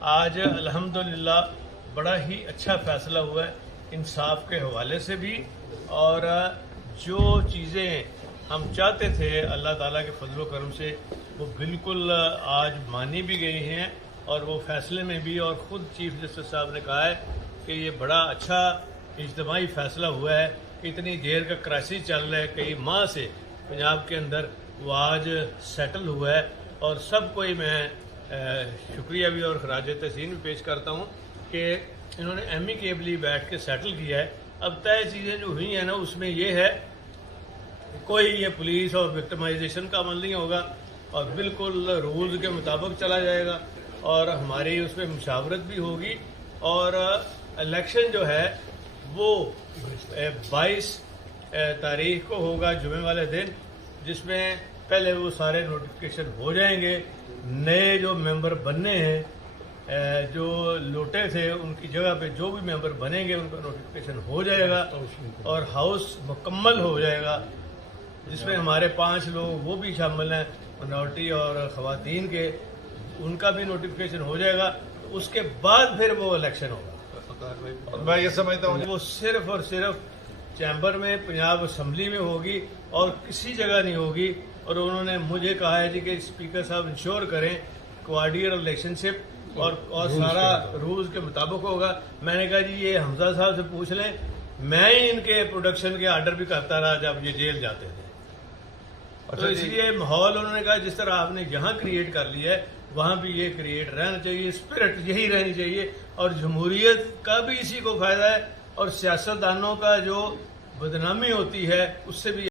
آج الحمدللہ بڑا ہی اچھا فیصلہ ہوا ہے انصاف کے حوالے سے بھی، اور جو چیزیں ہم چاہتے تھے اللہ تعالیٰ کے فضل و کرم سے وہ بالکل آج مانی بھی گئی ہیں، اور وہ فیصلے میں بھی، اور خود چیف جسٹس صاحب نے کہا ہے کہ یہ بڑا اچھا اجتماعی فیصلہ ہوا ہے کہ اتنی دیر کا کرائسس چل رہا ہے کئی ماہ سے پنجاب کے اندر، وہ آج سیٹل ہوا ہے۔ اور سب کو ہی میں شکریہ بھی اور خراج تحسین بھی پیش کرتا ہوں کہ انہوں نے ایمیکیبلی بیٹھ کے سیٹل کیا ہے۔ اب طے چیزیں جو ہوئی ہیں نا، اس میں یہ ہے کوئی یہ پولیس اور وکٹمائزیشن کا عمل نہیں ہوگا، اور بالکل رولز کے مطابق چلا جائے گا، اور ہماری اس میں مشاورت بھی ہوگی، اور الیکشن جو ہے وہ 22 تاریخ کو ہوگا جمعے والے دن، جس میں پہلے وہ سارے نوٹیفکیشن ہو جائیں گے۔ نئے جو ممبر بننے ہیں، جو لوٹے تھے ان کی جگہ پہ جو بھی ممبر بنیں گے ان کا نوٹیفکیشن ہو جائے گا، اور ہاؤس مکمل ہو جائے گا، جس میں ہمارے 5 لوگ وہ بھی شامل ہیں منارٹی اور خواتین کے، ان کا بھی نوٹیفکیشن ہو جائے گا۔ اس کے بعد پھر وہ الیکشن ہوگا۔ میں یہ سمجھتا ہوں وہ صرف اور صرف چیمبر میں پنجاب اسمبلی میں ہوگی اور کسی جگہ نہیں ہوگی، اور انہوں نے مجھے کہا ہے جی کہ اسپیکر صاحب انشور کریں کوارڈینیٹر ریلیشن شپ اور سارا رولز کے مطابق ہوگا۔ میں نے کہا جی یہ حمزہ صاحب سے پوچھ لیں، میں ہی ان کے پروڈکشن کے آرڈر بھی کرتا رہا جب یہ جیل جاتے تھے۔ تو اس لیے ماحول انہوں نے کہا جس طرح آپ نے یہاں کریٹ کر لیا ہے وہاں بھی یہ کریٹ رہنا چاہیے، اسپرٹ یہی رہنی چاہیے، اور جمہوریت کا بھی اسی کو فائدہ ہے، اور سیاستدانوں کا جو بدنامی ہوتی ہے اس سے بھی